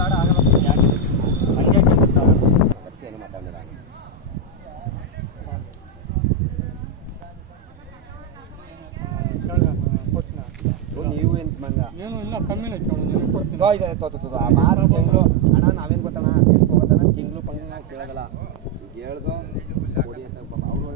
ಬೇಡ ಆಗಲ್ಲ ಯಾಕೆ ಹಂಗೆ ಏನು ಮಾತಾಡೋಣ ನೀವು ಏನು ಮಂಗ ಏನು ಇಲ್ಲ ಕಮ್ಮಿನೇ ಕೇಳೋದು ಕೊಡ್ತೀನಿ ಆ ಮಾರು ಚೆಂಗ್ಳು ಅಣ್ಣ ನಾವೇನು ಗೊತ್ತಣ್ಣ ಎಸ್ಕೋಗೋದಣ್ಣ ಚೆಂಗ್ಳು ಪಂಗ್ಳ ಕೇಳೋದಲ್ಲ ಹೇಳ್ದು ಕೊಡಿ ಅಂತ ಅವರು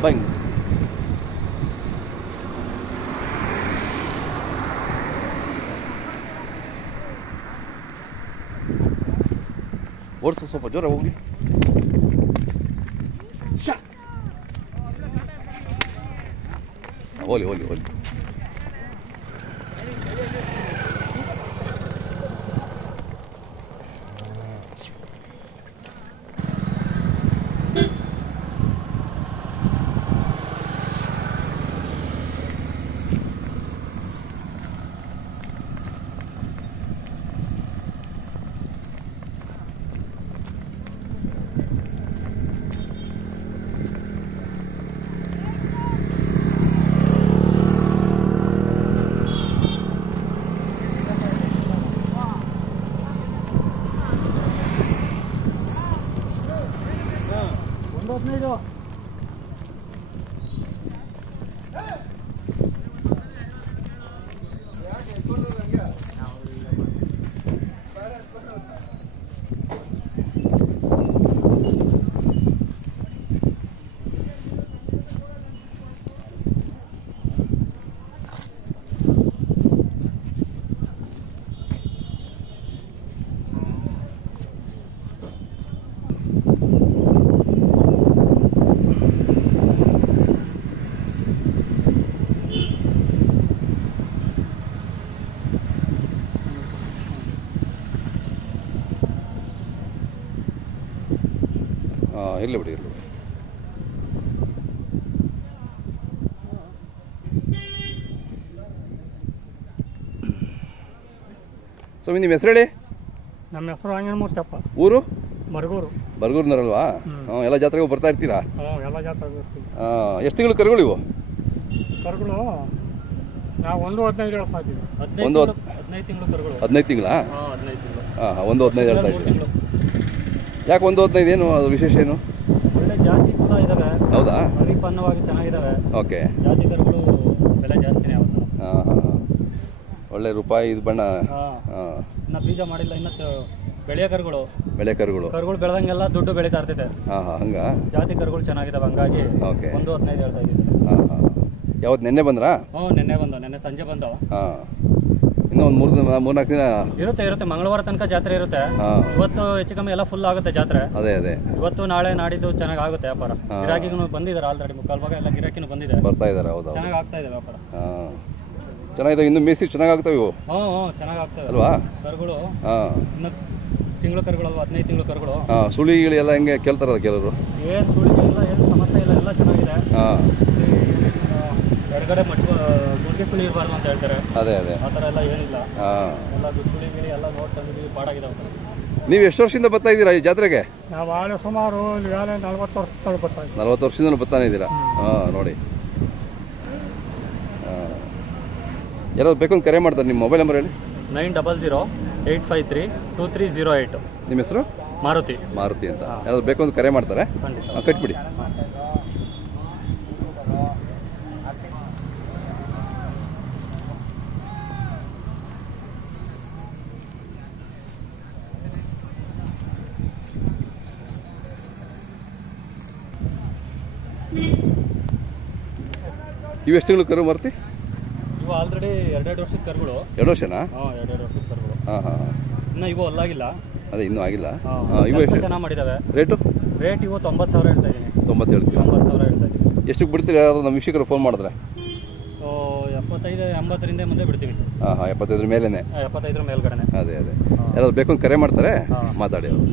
Bang. ಓಡಿಸು ಸ್ವಲ್ಪ ಜೋರ ಹೋಗಿ ಹೋಲಿ ಹೋಲಿ ಹೋಲಿ ಇರಲಿ ಬಿಡಿ ಇರಲಿ ಸ್ವಾಮಿ ನಿಮ್ಮ ಹೆಸರು ಹೇಳಿ ನಮ್ಮ ಹೆಸರು ಅಂಗನಮೂರ್ತಪ್ಪ ಊರು ಮರಗೂರು ಬರ್ಗೂರ್ನರಲ್ವಾ ಎಲ್ಲ ಜಾತ್ರೆಗೂ ಬರ್ತಾ ಇರ್ತೀರಾ ಎಲ್ಲ ಜಾತ್ರೆ ಬರ್ತೀವಿ ಎಷ್ಟು ತಿಂಗಳು ಕರುಗಳು ಇವು ಕರುಗಳು ನಾವು 1.15 ಹೇಳ್ತಾ ಇದ್ದೀವಿ ಒಂದು 15 ತಿಂಗಳು ಕರುಗಳು 15 ತಿಂಗಳಾ 15 ತಿಂಗಳು ಹಾಂ 1.15 ಹೇಳ್ತಾ ಇದ್ದೀವಿ ಯಾಕೆ 1.15 ಏನು ಅದು ವಿಶೇಷ ಏನು ಒಳ್ಳೆ ಜಾತಿ ಕೂಡ ಇದಾವೆ ಹೌದಾ ಪರಿಪನ್ನವಾಗಿ ಚೆನ್ನಾಗಿದ್ದಾವೆ ಓಕೆ ಜಾತಿ ಕರುಗಳು ಬೆಲೆ ಜಾಸ್ತಿನೇ ಯಾವತ್ತು ಹಾಂ ಹಾಂ ಒಳ್ಳೆ ರೂಪಾಯಿ ಇದು ಬಣ್ಣ ಹಾಂ ಇನ್ನು ಬೀಜ ಮಾಡಿಲ್ಲ ಇನ್ನು ಬೆಳೆಯ ಕರುಗಳು ಕರುಗಳು ಬೆಳೆದಂಗೆಲ್ಲ ದುಡ್ಡು ಬೆಳೀತಾ ಇರ್ತೈತೆ ಹಾಂ ಹಾಂ ಹಂಗ ಜಾತಿ ಕರುಗಳು ಚೆನ್ನಾಗಿದ್ದಾವೆ ಹಂಗಾಗಿ ಓಕೆ 1.15 ಹೇಳ್ತಾ ಇದ್ದೀವಿ ಹಾಂ ಹಾಂ ಯಾವತ್ತು ನೆನ್ನೆ ಬಂದ್ರಾ ನೆನ್ನೆ ಸಂಜೆ ಬಂದವ ಹಾಂ ಇನ್ನೂ ಒಂದು 3-4 ದಿನ ಇರುತ್ತೆ ಮಂಗಳವಾರ ತನಕ ಜಾತ್ರೆ ಇರುತ್ತೆ ಇವತ್ತು ಹೆಚ್ಚು ಕಮ್ಮಿ ಎಲ್ಲ ಫುಲ್ ಆಗುತ್ತೆ ಜಾತ್ರೆ ಅದೇ ಇವತ್ತು ನಾಳೆ ನಾಡಿದ್ದು ಚೆನ್ನಾಗಿ ಆಗುತ್ತೆ ವ್ಯಾಪಾರ ಗಿರಾಕಿಗೂ ಬಂದಿದ್ದಾರೆ ಆಲ್ರೆಡಿ ಮುಕ್ಕಾಲ್ ಭಾಗ ಎಲ್ಲ ಗಿರಾಕಿನೂ ಬಂದಿದೆ ಬರ್ತಾ ಇದ್ದಾರೆ ಹೌದಾ ಚೆನ್ನಾಗಿ ಆಗ್ತಾ ಇದೆ ವ್ಯಾಪಾರ ಚೆನ್ನಾಗಿದೆ ಇನ್ನು ಮೇಸಿ ಚೆನ್ನಾಗಿ ಆಗ್ತವೆ ಇವು ಚೆನ್ನಾಗಿ ಆಗ್ತವೆ ಅಲ್ವಾ ಕರುಗಳು ಇನ್ನು ತಿಂಗಳು ಕರುಗಳು 15 ತಿಂಗಳು ಕರುಗಳು ಸುಳಿಗಳೆಲ್ಲ ಹೆಂಗೆ ಕೇಳ್ತಾರಲ್ಲ ಕೆಲವರು ಏನು ಸುಳಿಗಳಿಲ್ಲ ಏನು ಸಮಸ್ಯೆ ಇಲ್ಲ ಎಲ್ಲ ಚೆನ್ನಾಗಿದೆ ಹೊರಗಡೆ ಗುಡ್ಗೆ ಸುಳಿ ಇರಬಾರ್ದು ಅಂತ ಹೇಳ್ತಾರೆ ಅದೇ ಆ ಥರ ಎಲ್ಲ ಏನಿಲ್ಲ ಎಲ್ಲ ಸುಳಿಗಿಳಿ ಎಲ್ಲ ನೋಡ್ಕೊಂಡಿದ್ದೀವಿ ಪಾಡಾಗಿದ್ದಾವೆ ನೀವು ಎಷ್ಟು ವರ್ಷದಿಂದ ಬರ್ತಾ ಇದ್ದೀರಾ ಈ ಜಾತ್ರೆಗೆ ನಾವು ಆಳೆ ಸುಮಾರು 40 ವರ್ಷ ಬರ್ತಾ ಇದ್ದೀವಿ 40 ವರ್ಷದಿಂದ ಬರ್ತಾನೆ ಇದ್ದೀರಾ ನೋಡಿ ಯಾರಾದ್ರು ಬೇಕು ಅಂತ ಕರೆ ಮಾಡ್ತಾರೆ ನಿಮ್ಮ ಮೊಬೈಲ್ ನಂಬರ್ ಹೇಳಿ 9008532308 ನಿಮ್ಮ ಹೆಸರು ಮಾರುತಿ ಅಂತ ಯಾರಾದ್ರು ಬೇಕು ಅಂತ ಕರೆ ಮಾಡ್ತಾರೆ ಕಟ್ಬಿಡಿ ಇವೆಷ್ಟು ತಿಂಗಳು ಕರು ಮಾರುತಿ ಇವು ಆಲ್ರೆಡಿ 2 ವರ್ಷದ ಕರುಗಳು 2 ವರ್ಷನಾ 2 ವರ್ಷದ ಕರುಗಳು ಇನ್ನು ಇವು ಅಲ್ಲಾಗಿಲ್ಲ ಅದೇ ಇನ್ನೂ ಆಗಿಲ್ಲ ಇವು ಎಷ್ಟು ಚೆನ್ನಾಗಿ ಮಾಡಿದಾವೆ ರೇಟ್ ಇವು 90,000 ಹೇಳ್ತಾ ಇದ್ದೀನಿ 90,000 ಹೇಳ್ತಾ ಇದ್ದೀನಿ ಎಷ್ಟಕ್ಕೆ ಬಿಡ್ತೀರಿ ಯಾರಾದರೂ ನಮ್ಮ ವೀಕ್ಷಕರು ಫೋನ್ ಮಾಡಿದ್ರೆ 75-80 ಮುಂದೆ ಬಿಡ್ತೀವಿ 75 ಮೇಲೇನೆ 75 ಮೇಲ್ಗಡೆನೆ ಅದೇ ಯಾರಾದ್ರು ಬೇಕು ಅಂತ ಕರೆ ಮಾಡ್ತಾರೆ ಮಾತಾಡಿ ಅವರು